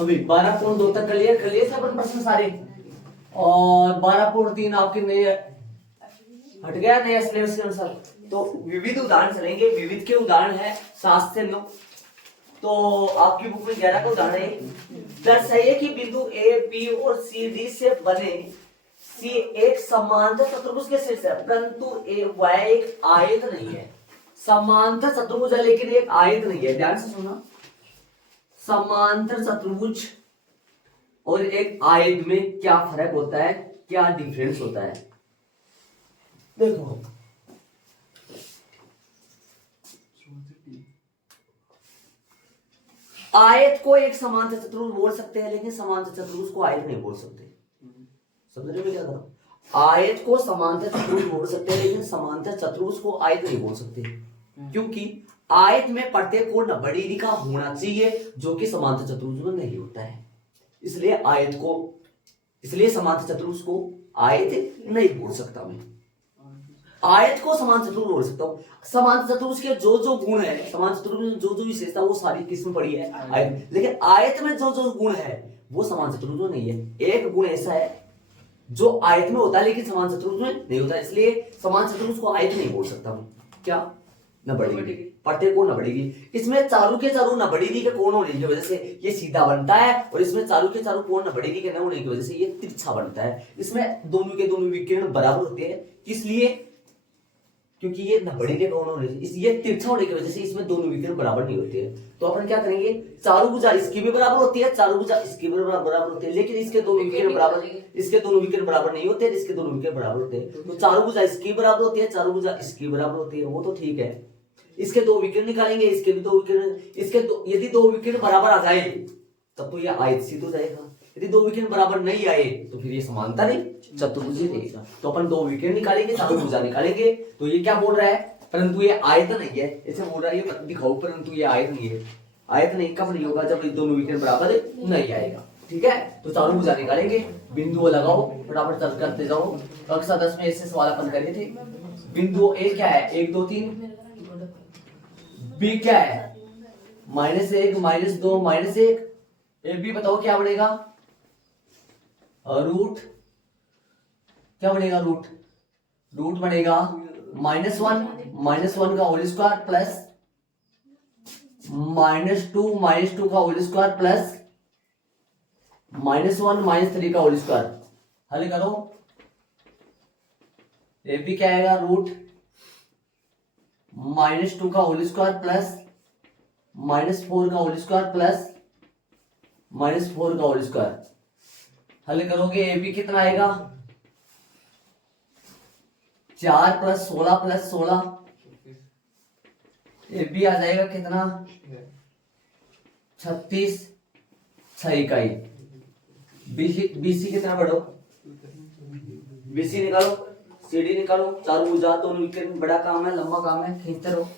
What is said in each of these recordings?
अभी 12.2 तक कर लिए थे अपन प्रश्न सारे, और 12.3 आपके नए हट गया नया सिलेबस के अनुसार। तो विविध उदाहरण चलेंगे, विविध के उदाहरण है 7 से 9। तो आपकी बुक में 11 का उदाहरण है। दर्शाइए कि बिंदु ए बी और सी डी से बने सी एक समांतर चतुर्भुज के शीर्ष है, परंतु ए वह एक आयत नहीं है। समांतर चतुर्भुज है लेकिन एक आयत नहीं है। ध्यान से सुना, समांतर चतुर्भुज और एक आयत में क्या फर्क होता है, क्या डिफरेंस होता है। देखो आयत को एक समांतर चतुर्भुज बोल सकते हैं, लेकिन समांतर चतुर्भुज को आयत नहीं बोल सकते। समझ रहे हो क्या करो? आयत को समांतर चतुर्भुज बोल सकते हैं, लेकिन समांतर चतुर्भुज को आयत नहीं बोल सकते, क्योंकि आयत में प्रत्येक कोण 90 डिग्री का होना चाहिए, जो कि समांतर चतुर्भुज में नहीं होता है। इसलिए समांतर चतुर्भुज को आयत नहीं बोल सकता मैं। आयत को समांतर चतुर्भुज बोल सकता हूँ। समांतर चतुर्भुज के जो जो गुण है, समांतर चतुर्भुज में जो जो विशेषता, वो सारी किसमें पड़ी है? आयत। लेकिन आयत में जो जो गुण है वो समांतर चतुर्भुज में नहीं है। एक गुण ऐसा है जो आयत में होता है लेकिन समांतर चतुर्भुज में नहीं होता, इसलिए समांतर चतुर्भुज को आयत नहीं बोल सकता हूँ। क्या? न बढ़ेगी, प्रत्येक कोण न बढ़ेगी। इसमें चारों के चारों न बढ़ेगी के कोण होने की वजह से ये सीधा बनता है, और इसमें चारों के चारों कोण न बढ़ेगी के न होने की वजह से ये तिरछा बनता है। इसमें दोनों के दोनों विकिरण बराबर होते हैं, इसलिए क्योंकि ये न बढ़ेगी कोण होने से, ये तिरछा होने की वजह से इसमें दोनों विकिरण बराबर नहीं होते हैं। तो अपन क्या करेंगे, चारों भुजा इसकी भी बराबर होती है, चारों भुजा इसकी भी बराबर होती है, लेकिन इसके दोनों विकिरण बराबर, इसके दोनों विकिरण बराबर नहीं होते, इसके दोनों विकिरण बराबर होते हैं। तो चारों भुजा इसकी बराबर होती है, चारों भुजा इसकी बराबर होती है, वो तो ठीक है। इसके दो विकिरण निकालेंगे, इसके भी दो विकिरण, यदि दो विकिरण बराबर आ जाए तब तो ये आयत सिद्ध हो जाएगा। यदि दो विकिरण बराबर नहीं आए तो फिर ये समांतर नहीं चतुर्भुज रहेगा। तो अपन दो विकिरण निकालेंगे, चारों भुजा निकालेंगे, तो ये क्या बोल रहा है, परंतु ये आयत नहीं है, ऐसे बोल रहा है, ये दिखाओ परंतु ये आयत नहीं है। आयत नहीं कब नहीं होगा, जब दोनों विकिरण बराबर नहीं आएगा। ठीक है, तो चारों भुजा निकालेंगे, बिंदु लगाओ, फटाफट चल करते जाओ। कक्षा 10 में ऐसे सवाल अपन करे थे। बिंदु ए क्या है, 1 2 3। बी क्या है, -1 -2 -1। ए बी बताओ क्या बनेगा, रूट क्या बनेगा, रूट बनेगा -1 का होल स्क्वायर प्लस -2 का होल स्क्वायर प्लस -1 -3 का होल स्क्वायर। हल करो, ए बी क्या आएगा, रूट -2 का होल स्क्वायर प्लस -4 का होल स्क्वायर प्लस -4 का होल स्क्वायर। हल करोगे ए बी कितना आएगा, 4 + 16 + 16। ए बी आ जाएगा कितना, 36 6 इकाई। बीसी कितना बढ़ो, बीसी निकालो, सीडी निकालो, चारों भुजा, दोनों विकिरण, बड़ा काम है, लंबा काम है, खींचते रहो।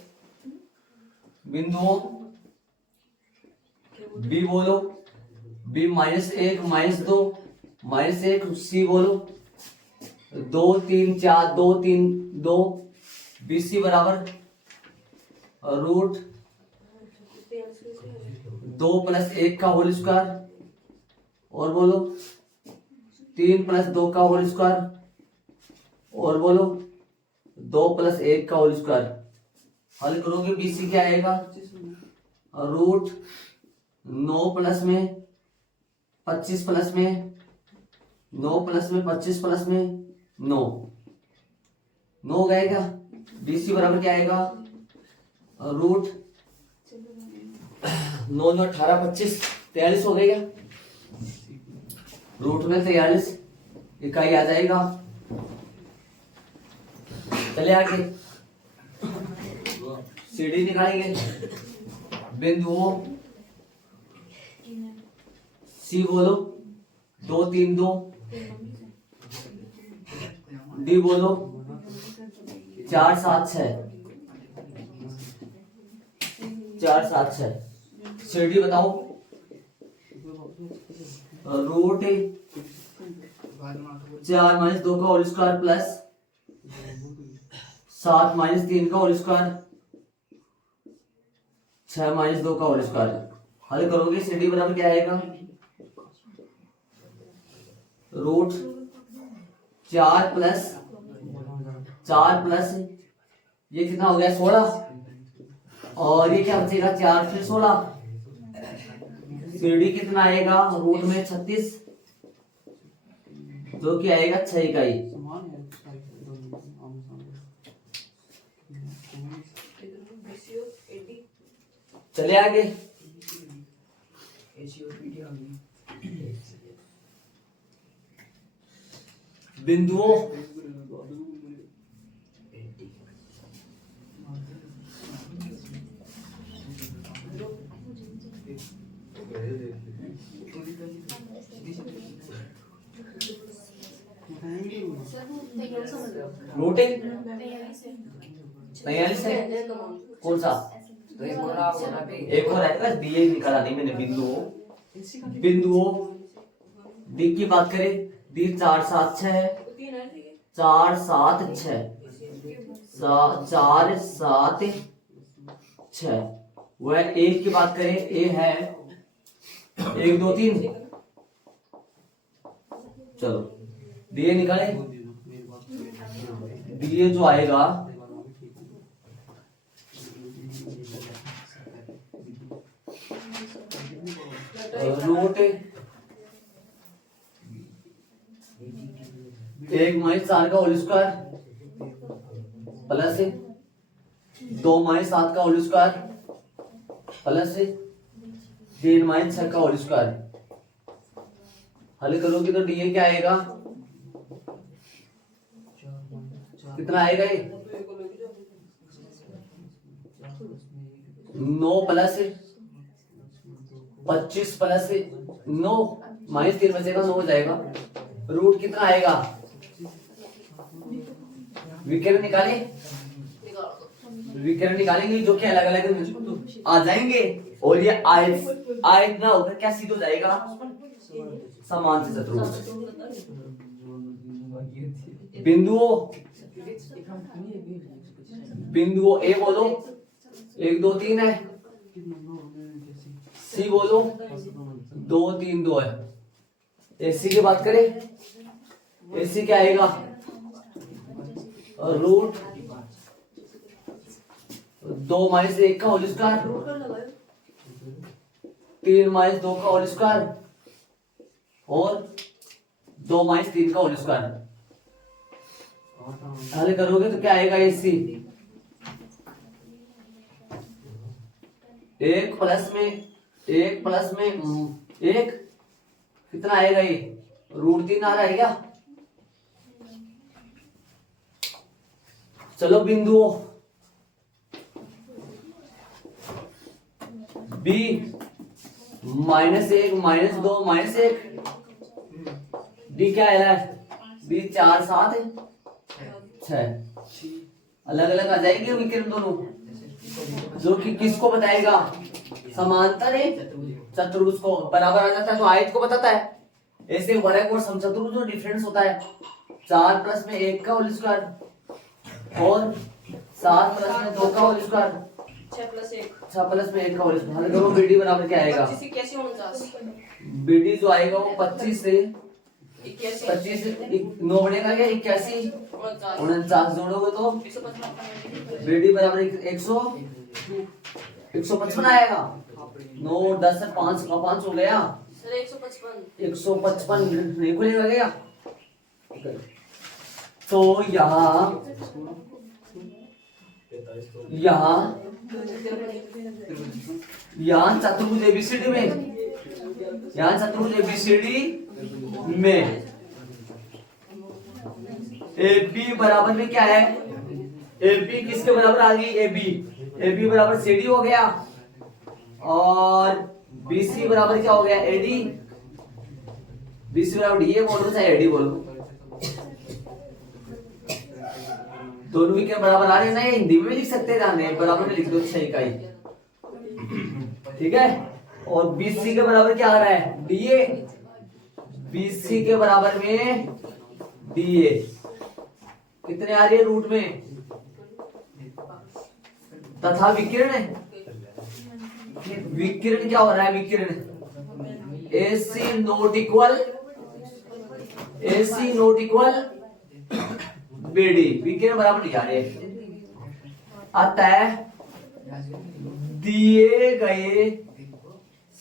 बिंदुओं बी बोलो, बी -1 -2 -1, सी बोलो 2 3 4 2 3 2। बीसी बराबर रूट 2 + 1 का होल स्क्वायर, और बोलो 3 + 2 का होल स्क्वायर, और बोलो 2 + 1 का होल स्क्वायर। हल करोगे बीसी क्या आएगा, रूट 9 प्लस में 25 प्लस में 9 प्लस में 25 प्लस में 9 गएगा। बीसी बराबर क्या आएगा, रूट 9 9 18 25 43 हो गएगा। रूट में 43 इकाई आ जाएगा। चले आगे, सीडी निकालेंगे, बिंदुओं सी बोलो 2 3 2, डी बोलो 4 7 6, 4 7 6। सीडी बताओ, रूट 4 - 2 का होल स्क्वायर प्लस 7 - 3 का होल स्क्वायर 6 - 2 का होल स्क्वायर। हल करोगे सी डी बराबर क्या आएगा, रूट 4 प्लस ये कितना हो गया 16, और ये क्या बचेगा 4 फिर 16, सीडी कितना आएगा रूट में 36, जो कि आएगा 6 इकाई। चले आगे, बिंदुओं रूटिंग 43 है, कौन सा एक और है बस दिए निकाला नहीं मैंने। बिंदुओं डी की बात करें, डी 4 7 6 है, 4 7 6 4 7 6। वह एक की बात करें, ए है 1 2 3, चलो दिए निकाले, दिए जो आएगा रूट 1 - 4 का होल स्क्वायर प्लस 2 - 7 का होल स्क्वायर प्लस 3 - 6 का होल स्क्वायर। हल करोगे तो डी क्या आएगा, कितना आएगा ये 9 प्लस 25 प्लस 9 -3 बचेगा 9 हो जाएगा। रूट कितना आएगा, विकर्ण निकाले, विकर्ण निकालेंगे जो कि अलग अलग आ जाएंगे, और ये आयत ना होकर क्या सिद्ध हो जाएगा, समान से चतुर्भुज। बिंदुओं ए बोलो 1 2 3 है, सी बोलो 2 3 2 है। एसी की बात करें, एसी क्या आएगा रूट 2 - 1 का होल स्क्वायर 3 - 2 का होल स्क्वायर और 2 - 3 का होल स्क्वायर। हल करोगे तो क्या आएगा, एसी 1 प्लस में 1 कितना आएगा, ये रूट 3 आ रहा है क्या। चलो बिंदुओं बी -1 -2 -1, डी क्या है, डी 4 7 6, अलग अलग आ जाएगी विकर्ण दोनों, जो कि किसको बताएगा, समांतर चतुर्भुज को बराबर आ जाता है तो आयत को बताता है। ऐसे वर्ग और समचतुर्भुज में डिफरेंस होता है, 4 प्लस में 1 का होल स्क्वायर और 7 प्लस में 2 का होल स्क्वायर 6 प्लस में 1 का होल स्क्वायर। देखो बीडी बराबर क्या आएगा, बीडी जो आएगा वो 25 से 9 बनेगा क्या 81 49 जोड़ोगे तो बीडी बराबर 155 आएगा। 9 10 5 का 5 हो गया 155 नहीं खुलेगा क्या। तो यहाँ चतुर्भुज एबीसीडी में, यहाँ चतुर्भुज एबीसीडी में AB बराबर में क्या है, AB किसके बराबर आ गई, AB बराबर CD हो गया, और BC बराबर क्या हो गया, AD। BC बराबर DA बोलो चाहे AD बोलो, दोनों के बराबर आ रहे हैं ना, ये हिंदी में भी लिख सकते हैं, बराबर में लिख दो 6 इकाई, ठीक है। और BC के बराबर क्या आ रहा है, DA, BC के बराबर में DA कितने आ रही है रूट में, तथा विकिरण विकिरण क्या हो रहा है, विकिरण AC नॉट इक्वल BD, विकिरण बराबर नहीं आ रहे। अतः दिए गए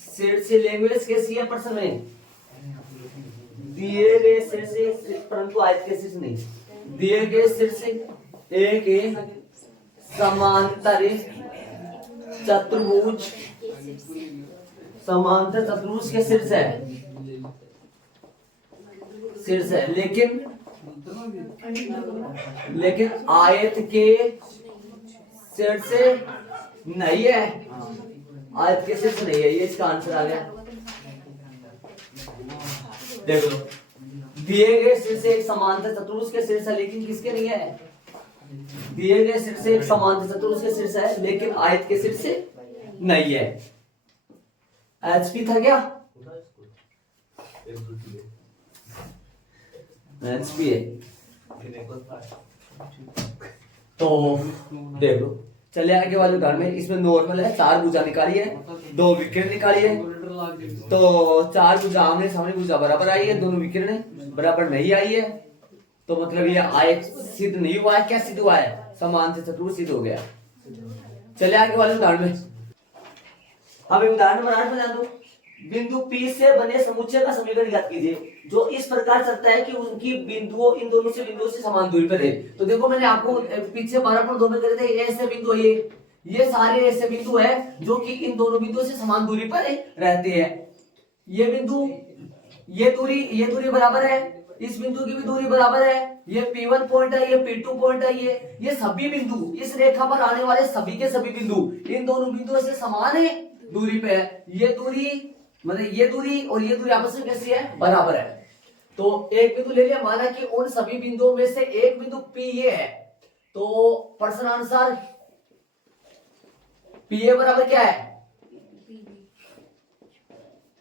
सिर से, लैंग्वेज कैसी है प्रश्न में, दिए गए सिर से, परंतु आयत के सिर से नहीं, दिए गए सिर से एक समांतर चतुर्भुज, समांतर चतुर्भुज के सिर से लेकिन आयत के सिर से नहीं है, आयत के सिर से नहीं है, ये इसका आंसर आ गया। देख लो, दिए गए सिर से एक समांतर चतुर्भुज के सिर से, लेकिन किसके नहीं है, दिए गए सिर से एक समांतर चतुर्भुज के सिर से है, लेकिन आयत के सिर से नहीं है। HP था क्या, HP है। तो देख लो, चले आगे वाले उदाहरण में, इसमें नॉर्मल है, 4 भुजा निकाली है, 2 विकिरण निकाली है। तो 4 भुजा आमने सामने भुजा बराबर आई है, दोनों विकिरण बराबर नहीं आई है, तो मतलब ये आयत सिद्ध नहीं हुआ है। क्या सिद्ध हुआ है, समांतर चतुर्भुज सिद्ध हो गया। चले आगे वाले उदाहरण में, अब उदाहरण नंबर 8 में ध्यान दो। बिंदु P से बने समुच्चय का समीकरण ज्ञात कीजिए जो इस प्रकार चलता है कि उनकी बिंदुओं, इन दोनों से बिंदुओं से समान दूरी पर है। तो देखो, मैंने आपको पीछे 12.2 में करे थे, ऐसे बिंदु है, ये सारे ऐसे बिंदु है जो कि इन दोनों बिंदुओं से समान दूरी पर रहते हैं। ये बिंदु, ये दूरी बराबर है, इस बिंदु की भी दूरी बराबर है, ये P1 पॉइंट है, ये P2 पॉइंट है, ये सभी बिंदु, इस रेखा पर आने वाले सभी के सभी बिंदु इन दोनों बिंदुओं से समान है दूरी पे है। ये दूरी मतलब ये दूरी और ये दूरी आपस में कैसी है, बराबर है। तो एक बिंदु ले लिया, माना कि उन सभी बिंदुओं में से एक बिंदु P ये है, तो प्रश्नानुसार PA बराबर क्या है,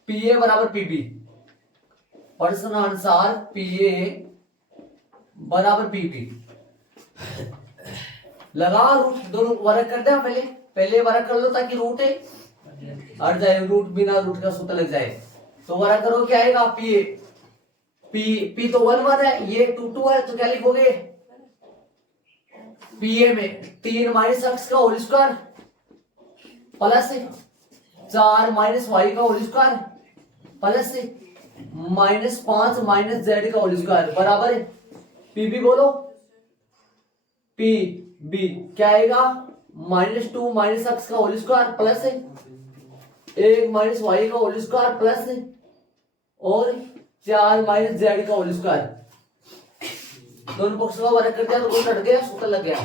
PA बराबर PB, प्रश्नानुसार PA बराबर PB। लगा रूट, दोनों वर्ग करते हैं, पहले वर्ग कर लो ताकि रूट हट जाए, रूट बिना रूट का सूत्र लग जाए। तो वर्ग करो, क्या आएगा, P तो 1 है, ये 2 है, तो क्या लिखोगे, PA में 3 माइनस x का whole square plus 4 minus y का whole square plus minus 5 minus z का होल स्क्वायर बराबर है PB। बोलो PB क्या आएगा, -2 माइनस x का whole square plus 1 minus y का होल स्क्वायर प्लस और 4 माइनस z का होल स्क्वायर। दोनों पक्षों का वर्ग कर दिया तो कट गया, सूत्र लग गया।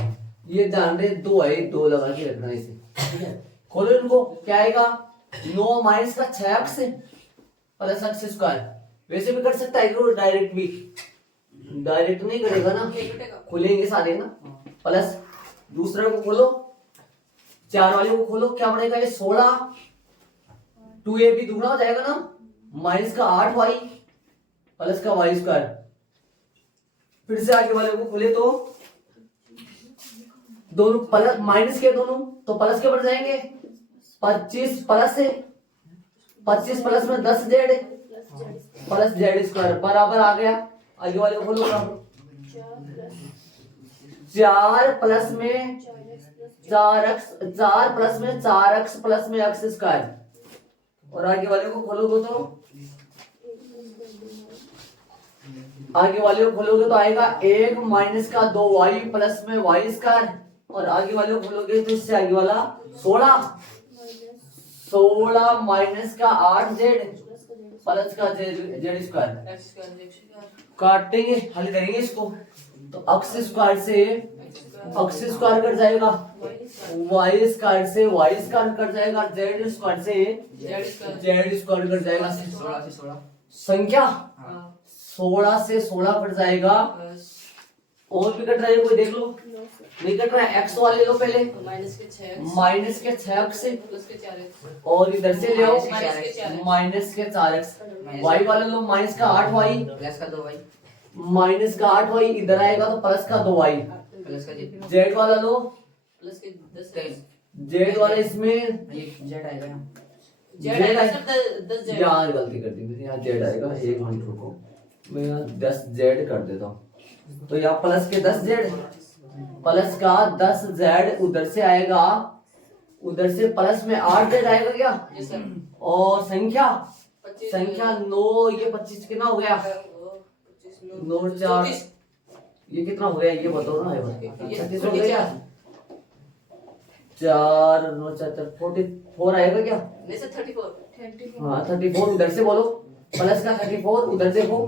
ये ध्यान दे, 2 है, 2 लगा के रखना इसे, ठीक है। खोलो इनको, क्या आएगा, 9 माइनस का 6x प्लस x स्क्वायर। वैसे भी कर सकता है, डायरेक्ट भी, डायरेक्ट नहीं करेगा ना, खुलेंगे सारे ना। प्लस दूसरे को खोलो, 4 वाले को खोलो, क्या बनेगा, ये 16 2ab दुगना हो जाएगा ना, माइनस का 8y प्लस का y स्क्वायर। फिर से आगे वाले को खोले तो दोनों प्लस माइनस के, दोनों तो प्लस के बढ़ जाएंगे, 25 प्लस में 10z प्लस z स्क्वायर बराबर आ गया। आगे वाले को खोलो, 4 प्लस में 4x प्लस में x स्क्वायर। और आगे वाले को खोलोगे तो आगे वाले को खोलोगे तो आएगा 1 माइनस का 2y प्लस में y स्क्वायर। और आगे वाले को खोलोगे तो इससे आगे वाला 16 माइनस का 8z प्लस का z स्क्वायर। काटेंगे, हल करेंगे इसको, तो x स्क्वायर से x स्क्वायर कट जाएगा, y स्क्वायर से y स्क्वायर कट जाएगा, z स्क्वायर से z स्क्वायर कट जाएगा। संख्या 16 से 16 कट जाएगा। और भी कट रहा है, कोई देख लो, नहीं कट रहा है। x वाले लो पहले, माइनस के 6x और इधर से ले आओ माइनस के 4x। y वाले लो, माइनस का 8y प्लस का 2y, माइनस का 8y इधर आएगा तो प्लस का 2y। z वाला लो, जेड वाले इसमें जेड आएगा यहाँ। जेड यार गलती कर दी मैंने, यहाँ जेड आएगा। एक मिनट रुको, मैं यहाँ 10 जेड कर देता हूँ। तो यहाँ प्लस के 10 जेड, प्लस का 10 जेड उधर से आएगा, उधर से प्लस में 8 जेड आएगा क्या। और संख्या 9, ये 25 कितना हो गया, 9 4 ये कितना हो गया ये बताओ ना। 36 हो गया, 4 9 4 44 आएगा क्या। 34 हाँ 34 उधर से बोलो, प्लस का 34 उधर से हो,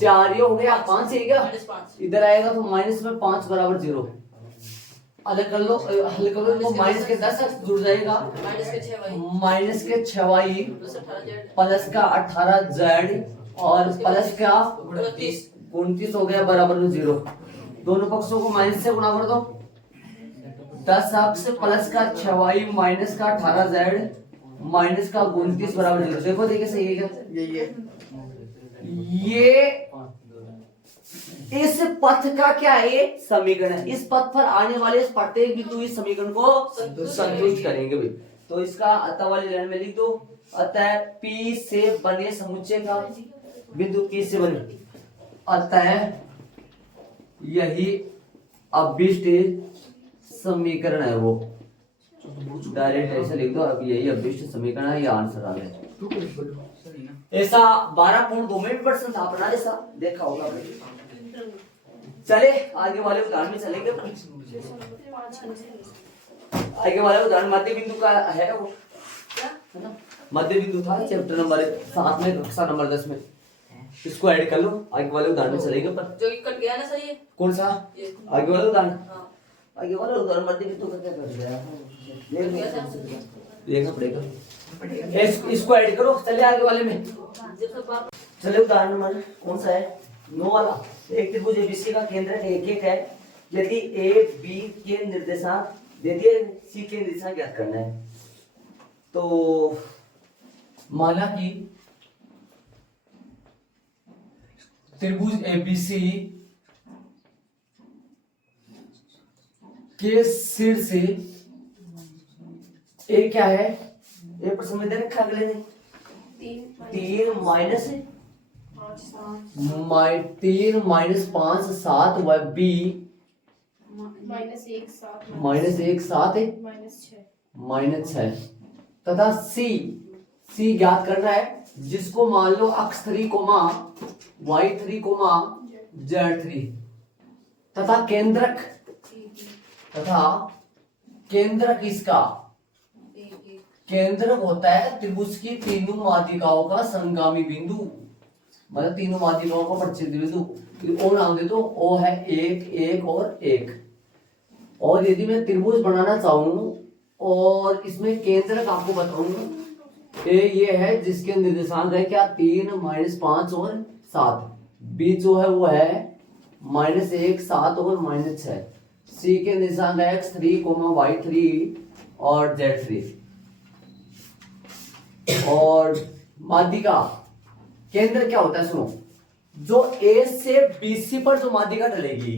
4 ये हो गया, 5 है क्या, इधर आएगा तो माइनस में 5 बराबर 0। अलग कर लो, हल कर लो, वो माइनस के 10 जुड़ जाएगा, माइनस के 6y प्लस का 18 जेड और प्लस का 29 हो गया बराबर में 0। दोनों पक्षों को माइनस से गुणा कर दो, 10 अक्स प्लस का 6y माइनस का 18 जेड माइनस का 29 बराबर 0। देखो देखिए सही है क्या, ये इस पथ का क्या है, समीकरण है। इस पथ पर आने वाले प्रत्येक बिंदु इस समीकरण को संतुष्ट करेंगे भाई। तो इसका अतः वाली लाइन में लिख दो, अतः P से बने समुच्चय का, बिंदु P से बने, अतः यही अभीष्ट समीकरण है। वो डायरेक्ट ऐसे लिख दो, अब यही अभीष्ट समीकरण है, ये आंसर आ गया। ऐसा 12.2 में भी प्रश्न था अपना, ऐसा देखा होगा आपने। चले आगे वाले उदाहरण में चलेंगे। आगे वाले उदाहरण मध्य बिंदु का है, वो है ना, मध्य बिंदु था चैप्टर नंबर 7 में, कक्षा नंबर 10 में। इसको ऐड कर लो, आगे वाले उदाहरण में चलेंगे। पर जो कट गया ना सर, ये कौन सा आगे वाला उदाहरण, आगे वाला उदाहरण मध्य बिंदु का क्या कर दिया, देखना पड़ेगा। इसको ऐड करो, चले आगे वाले में। चले उदाहरण नंबर कौन सा है, 9 वाला। एक त्रिभुज एबीसी का केंद्र 1 है, यदि ए बी के निर्देशांक दे दिए, सी के निर्देशांक ज्ञात करना है। तो माना कि त्रिभुज एबीसी के सिर से ए क्या है, ए प्रश्न में दे रखा अगले ने 3 माइनस 5 7 व बी -1 7 -6 तथा सी ज्ञात करना है, जिसको मान लो x3 y3 z3 तथा केंद्रक इसका केंद्रक होता है त्रिभुज की तीनों माध्यिकाओं का संगामी बिंदु, मतलब तीनों माध्यिकाओं का प्रतिच्छेद बिंदु। ओ नाम दे दो, ओ है 1 1 और 1। और यदि मैं त्रिभुज बनाना चाहूं और इसमें केंद्रक आपको बताऊं, ए ये है जिसके निर्देशांक है क्या 3 -5 और 7, बी जो है वो है -1 7 और -6, सी के निर्देशांक है x3 y3 और z3। और माध्यिका केंद्र क्या होता है, सुनो, जो ए से बीसी पर जो माध्यिका ढलेगी,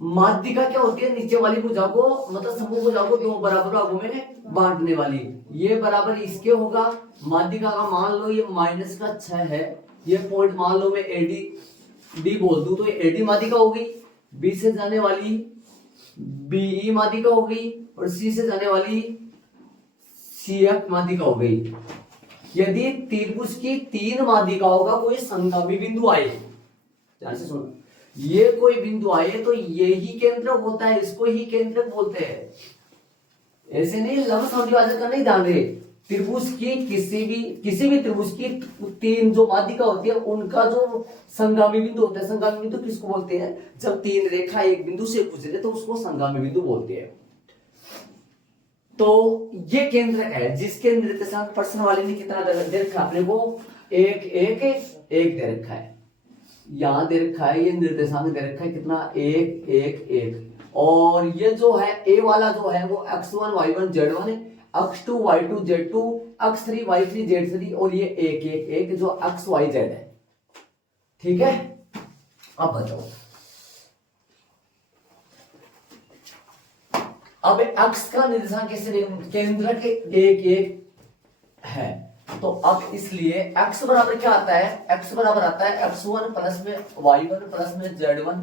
माध्यिका क्या होती है, नीचे वाली भुजा को, मतलब समूह भुजा को दो बराबर भागों में बांटने वाली। ये बराबर इसके होगा, माध्यिका का मान लो ये -6 है, ये पॉइंट मान लो मैं एडी डी बोल दूं, तो ये एडी माध्यिका हो गई। बी से जाने वाली बीई माध्यिका हो गई, और सी से जाने वाली सीएफ माध्यिका हो गई। यदि त्रिभुज की 3 माध्यिकाओं का कोई संगामी बिंदु आए, ध्यान से सुनो, ये कोई बिंदु आए तो यही केंद्रक होता है, इसको ही केंद्रक बोलते हैं। ऐसे नहीं लंब समद्विभाजक का नहीं ध्यान रहे, त्रिभुज की किसी भी त्रिभुज की 3 जो माध्यिका होती है उनका जो संगामी बिंदु होता है, संगामी बिंदु किसको बोलते हैं, जब 3 रेखा एक बिंदु से गुजरे तो उसको संगामी बिंदु बोलते हैं। तो ये केंद्रक है जिसके निर्देशांक प्रश्न वाले ने कितना दे रखा है, अपने को 1 1 1 दे रखा है, यहां दे रखा है, ये निर्देशांक दे रखा है कितना 1 1 1। और ये जो है ए वाला जो है वो x1 y1 z1 है, x2 y2 z2, x3 y3 z3, और ये 1 1 1 जो x y z है। ठीक है, अब बताओ, अब x का निर्देशांक कैसे केंद्र के एक एक है, तो अब इसलिए x बराबर क्या आता है, x बराबर आता है x1 प्लस में y1 प्लस में z1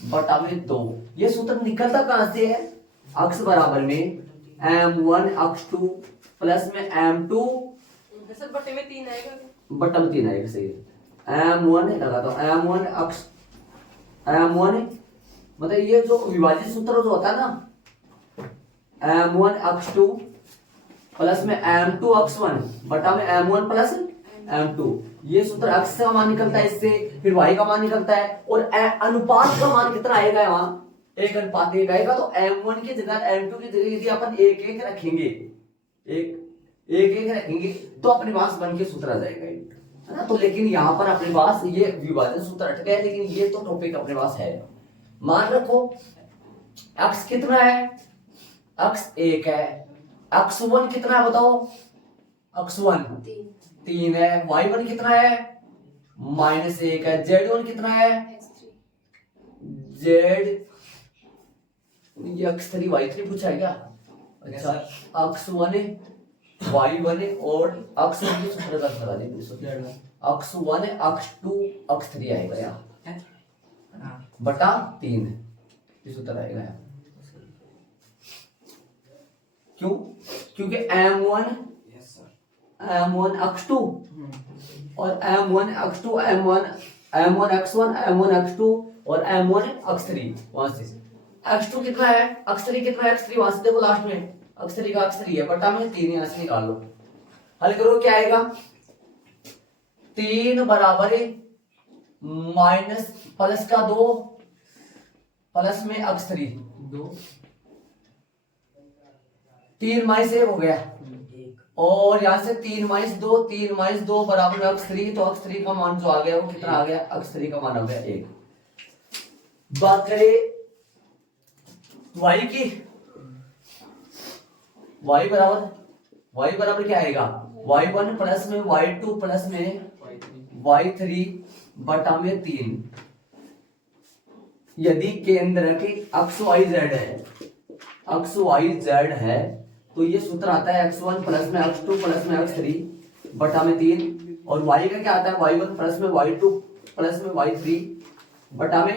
बटा में 2। ये सूत्र निकलता कहां से है, x बराबर में m1 x2 प्लस में m2 सर बटे में 3 आएगा। बटा में 3 आएगा, सही है। m1 लगा दो, m1 मतलब ये जो विभाजित सूत्र जो होता है ना, m1 x2 प्लस में m2 x1 बटा में m1 प्लस m2, ये सूत्र x का मान निकलता है इससे, फिर y का मान निकलता है, और अनुपात का मान कितना आएगा वहां, 1:1 आएगा। तो m1 की जगह m2 की जगह यदि अपन 1:1 रखेंगे, एक एक रखेंगे तो अपने पास बन के सूत्र आ जाएगा, है ना। तो लेकिन यहाँ पर अपने पास ये विभाजन सूत्र अटक गया, लेकिन ये तो टॉपिक अपने पास है। मान रखो x कितना है, x 1 है, x1 कितना है बताओ, x1 3 है, y1 कितना है -1 है, z1 कितना है z, ये x3 y3 पूछा है क्या, अच्छा x1 y1 और x1 की सूत्र का बता दीजिए, x1 x2 x3 आएगा यहाँ बटा 3 ये सूत्र आएगा यहाँ। क्यों, क्योंकि m1 x2 और m1 x2 m1 x1 m1 x2 और m1 x3, वहां से x2 कितना है, x3 कितना है, x3 वहां से देखो लास्ट में x3 का x3 है बटा में 3 यहां से निकाल लो, हल करो क्या आएगा, 3 बराबर माइनस प्लस का 2 प्लस में x3 2, 3 माइनस 1 हो गया, और यहां से 3 माइनस 2 बराबर में x3, तो x3 का मान जो आ गया वो कितना आ गया, x3 का मान आ गया 1। बात करें y की, y बराबर क्या आएगा, y1 प्लस में y2 प्लस में y3 बटा में 3। यदि केंद्र के अक्ष y z है तो ये सूत्र आता है x1 प्लस में x2 प्लस में x3 बटा में 3, और y का क्या आता है y1 प्लस में y2 प्लस में y3 बटा में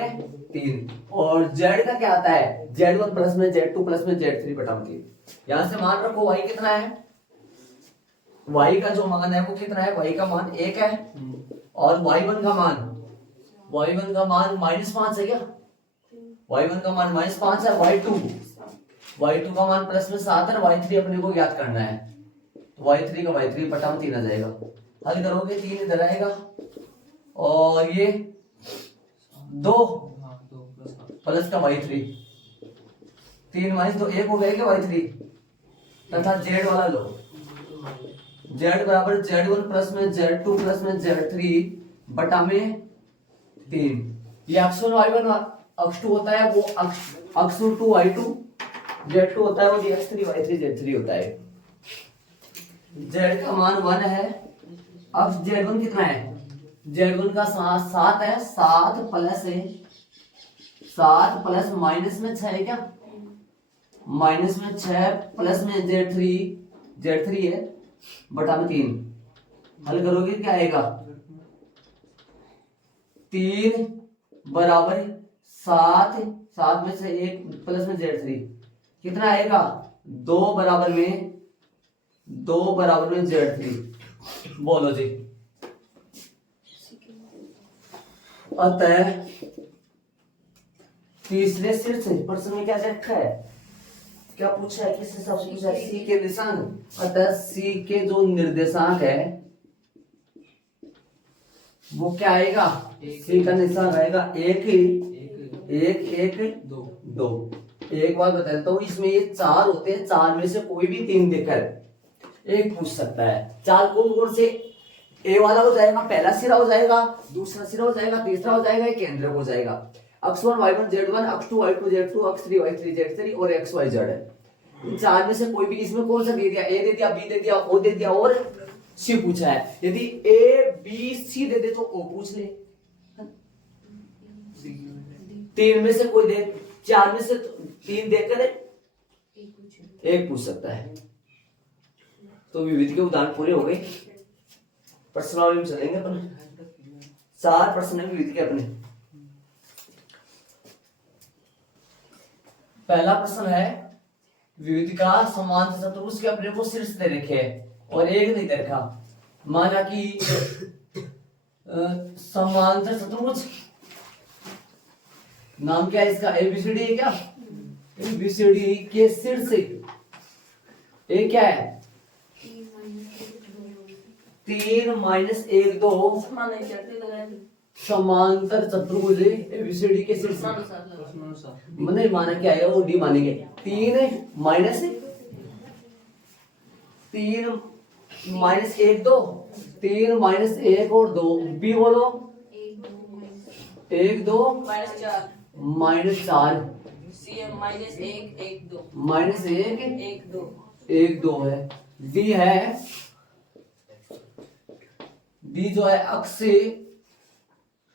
3, और z का क्या आता है z1 प्लस में z2 प्लस में z3 बटा में 3। यहां से मान रखो y कितना है, y का जो मान है वो कितना है, y का मान 1 है, और y1 का मान -5 है क्या, y1 का मान -5 है, y2 का मान प्लस में 7 है, y3 अपने को ज्ञात करना है, तो y3 का y3 बटा में 3 आ जाएगा, हल करोगे 3 इधर आएगा, और ये 2 प्लस का y3, 3 माइनस 2 1 हो गया क्या y3, तथा z वाला लो, z बराबर z1 प्लस में z2 प्लस में z3 बटा में 3। ये x1 y1 x2 होता है, वो x2 y2 z2 होता है, वो x3 y3 z3 होता है। z का मान 1 है, अब z1 कितना है, z1 का 7 है, 7 प्लस माइनस में 6 है क्या, माइनस में 6 प्लस में z3 है बटा में 3, हल करोगे क्या आएगा, 3 बराबर 7 में से 1 प्लस में z3 कितना आएगा, 2 बराबर में z3, बोलो जी। अतः तीसरे शीर्ष प्रश्न में क्या रखा है, क्या पूछा है, किस हिसाब से पूछा है, सी के निर्देशांक। अतः सी के जो निर्देशांक है वो क्या आएगा, सी का निर्देशांक आएगा 1 2। एक बात बता देता हूँ, इसमें ये 4 होते हैं, 4 में से कोई भी 3 देकर एक पूछ सकता है। 4 कौन से, ए वाला हो जाएगा, पहला सिरा हो जाएगा, दूसरा सिरा हो जाएगा, तीसरा हो जाएगा, केंद्र हो जाएगा। x1 y1 z1 x2 y2 z2 x3 y3 z3 और x y z है। इन 4 में से कोई भी, इसमें कौन सा दे दिया, ए दे दिया, बी दे दिया, ओ दे दिया और सी पूछा है। यदि ए बी सी दे दे तो ओ पूछ ले, 3 में से कोई दे, 4 में से 3 देकर एक पूछ सकता है। तो विविध के उदाहरण पूरे हो गए। प्रश्नावली में चलेंगे अपन। 4 प्रश्न है विविध के अपने। पहला प्रश्न है विविध का समांतर चतुर्भुज के अपने को शीर्ष दे रखे है और एक नहीं दे रखा। माना कि समांतर चतुर्भुज नाम क्या है इसका, एबीसीडी है क्या, एबीसीडी के शीर्ष ए क्या है 3 माइनस 1 2 माना ही करते लगाए थे। समांतर चतुर्भुज एबीसीडी के शीर्ष मैंने माना क्या है वो डी मानेंगे। 3 माइनस 1 2 3 माइनस 1 और 2 बी बोलो 1 2 -4 माइनस 4 सी है -1 1 2 माइनस 1 1 2 1 2 है। डी है डी जो है अक्ष से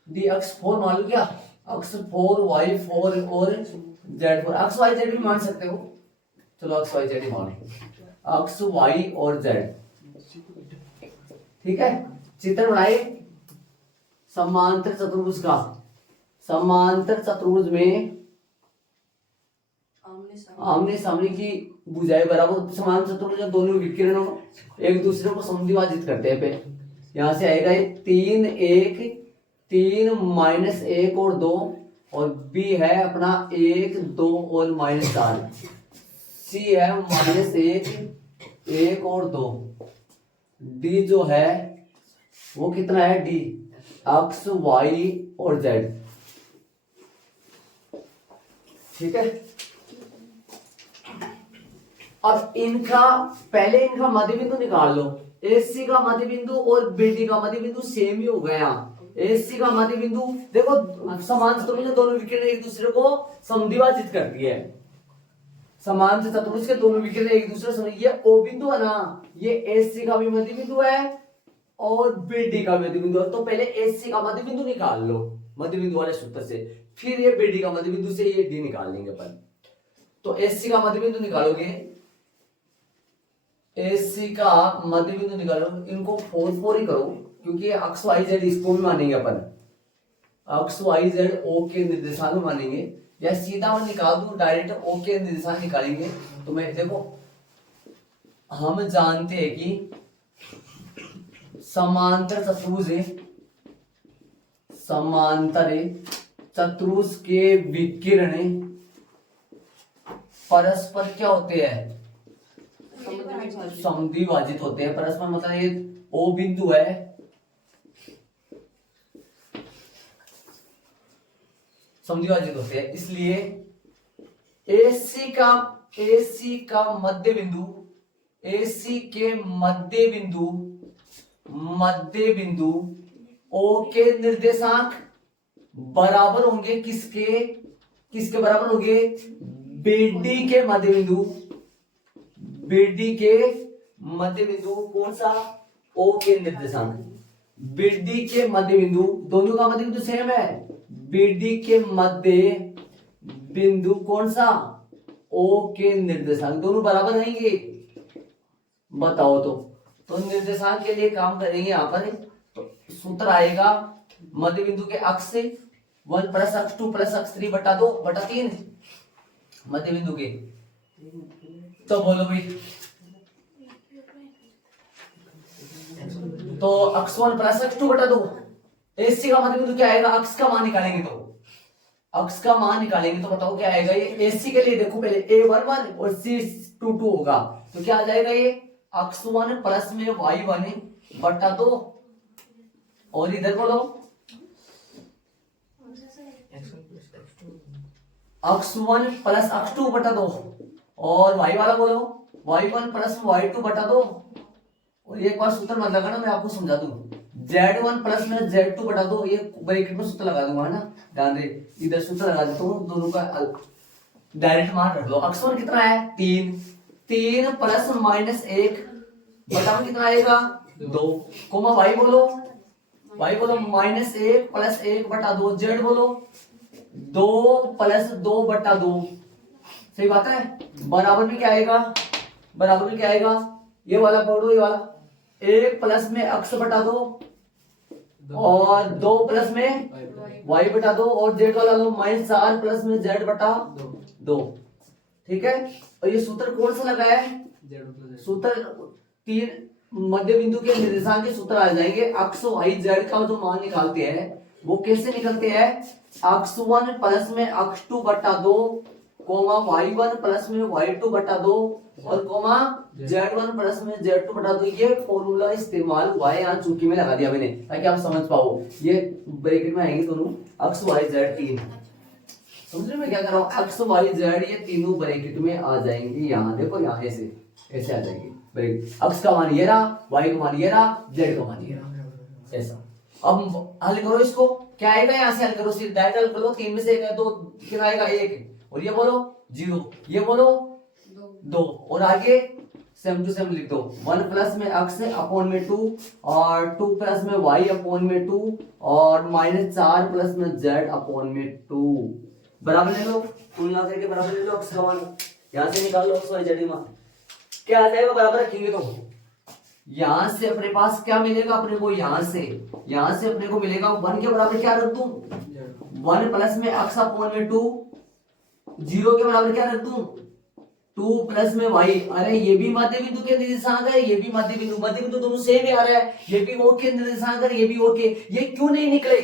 डी अक्ष 4 मान लो क्या, अक्ष 4 y 4 और z 4। अक्ष y z भी मान सकते हो, चलो अक्ष y z ही मानो, अक्ष y और z। ठीक है, चित्र बनाए समांतर चतुर्भुज का। समांतर चतुर्भुज में आमने सामने की भुजाएं बराबर, समांतर चतुर्भुज में दोनों विकिरण एक दूसरे को समद्विभाजित करते हैं। पे यहां से आएगा ये 3 1 3 माइनस 1 और 2 और बी है अपना 1 2 और -4। सी है -1 1 और 2। डी जो है वो कितना है, डी अक्ष y और z। ठीक है, अब इनका पहले इनका मध्य बिंदु निकाल लो। एसी का मध्य बिंदु और बीडी का मध्य बिंदु सेम ही हो गया। एसी का मध्य बिंदु देखो समान चतुर्भुज में दोनों विकिरण एक दूसरे को समद्विभाजित करती है। समान चतुर्भुज के दोनों विकिरण एक दूसरे से, ये ओ बिंदु है ना, ये एसी का भी मध्य बिंदु है और बीडी का मध्य बिंदु है। तो पहले एसी का मध्य बिंदु निकाल लो मध्य बिंदु वाले सूत्र से, फिर ये बीडी का मध्य बिंदु से ये डी निकाल लेंगे अपन। तो एसी का मध्य बिंदु निकालोगे, एसी का मध्य बिंदु निकालो, इनको 4 4 ही करो क्योंकि अक्ष वाई जेड इसको भी मानेंगे अपन, अक्ष वाई जेड ओ के निर्देशांक में मानेंगे। या सीधा मैं निकाल दूं डायरेक्ट ओ के निर्देशांक निकालेंगे। तो मैं देखो हम जानते हैं कि समांतर चतुर्भुज समांतर चतुर्भुज के विकिरण परस्पर क्या होते हैं, समद्विभाजित होते हैं। परस्पर मतलब ये ओ बिंदु है, समद्विभाजित होते हैं। इसलिए एसी का मध्य बिंदु, एसी के मध्य बिंदु ओ के निर्देशांक बराबर होंगे किसके बराबर होंगे, बीडी के मध्य बिंदु, बीडी के मध्य बिंदु कौन सा, ओ के निर्देशांक। बीडी के मध्य बिंदु, दोनों का मध्य बिंदु सेम है, बीडी के मध्य बिंदु कौन सा, ओ के निर्देशांक, दोनों बराबर रहेंगे। बताओ तो निर्देशांक के लिए काम करेंगे यहां पर। तो सूत्र आएगा मध्य बिंदु के अक्ष से 1 + x2 + x3 बटा 2 बटा 3 मध्य बिंदु के। तो बोलो भाई, तो अक्ष 1 + x2 बटा 2, एसी का मध्य बिंदु क्या आएगा, अक्ष का मान निकालेंगे तो अक्ष का मान निकालेंगे तो बताओ क्या आएगा। ये एसी के लिए देखो पहले A11 और C22 होगा तो क्या आ जाएगा, ये अक्ष 1 प्लस में y1 बटा 2 और इधर बोलो अक्ष 1 प्लस x2 बटा 2 और y वाला बोलो y1 प्लस y2 बटा 2। और एक बार सूत्र मत लगाना, मैं आपको समझा दूं, z1 प्लस में z2 बटा 2, ये ब्रैकेट में सूत्र लगा दूंगा ना, ध्यान दे, इधर सूत्र लगा देता हूं, दोनों का डायरेक्ट मान रख लो। अक्ष 1 कितना है 3 प्लस -1 बटा में कितना आएगा 2, कोमा y बोलो -1 प्लस 1 बटा 2, z बोलो 2 प्लस 2 बटा 2, सही बात है। बराबर में क्या आएगा, बराबर में क्या आएगा, ये वाला पकड़ो, ये वाला 1 प्लस में x बटा 2 और 2 प्लस में y बटा 2 और z वाला लो -4 प्लस में z बटा 2। ठीक है, और ये सूत्र कौन सा लगाया है, सूत्र 3 मध्य बिंदु के निर्देशांक के सूत्र आ जाएंगे। x y z का जो मान निकालते हैं वो कैसे निकलते हैं, x1 प्लस में x2 बटा 2 कोमा y1 प्लस में y2 बटा 2 और कोमा z1 प्लस में z2 बटा 2। ये फॉर्मूला इस्तेमाल हुआ है, यहाँ चूंकि में लगा दिया मैंने ताकि आप समझ पाओ। ये ब्रैकेट में आएंगे दोनों x y z 3, समझ रहे मैं क्या कर रहा हूँ, x y z ये तीनों ब्रैकेट में आ जाएंगे। यहाँ देखो, यहाँ ऐसे आ जाएंगे ब्रैकेट, x का मान ये रहा, y का मान ये रहा, z का मान ये रहा, ऐसा। अब हल करो इसको, क्या आएगा, यहाँ से हल करो, सिर्फ डायरेक्ट हल करो, 3 में से एक है तो कितना आएगा 1, और ये बोलो 0, ये बोलो 2 और आगे सेम टू सेम लिख दो। 1 प्लस में x अपॉन में 2 और 2 प्लस में y अपॉन में 2 और -4 प्लस में z अपॉन में 2। बराबर ले लो, तुलना करके बराबर ले लो, x का मान यहाँ से निकाल लो, x y z मान क्या आ जाएगा, बराबर रखेंगे तो यहाँ से अपने पास क्या मिलेगा, अपने को यहाँ से अपने को मिलेगा 1 के बराबर क्या रख दूं, 1 प्लस में x अपॉन में 2, 0 के बराबर क्या रख दूं, 2 प्लस में y। अरे ये भी मध्य बिंदु के निर्देशांक है, ये भी मध्य बिंदु दोनों सेम ही आ रहा है, ये भी O के निर्देशांक है, ये भी O के, ये क्यों नहीं निकले,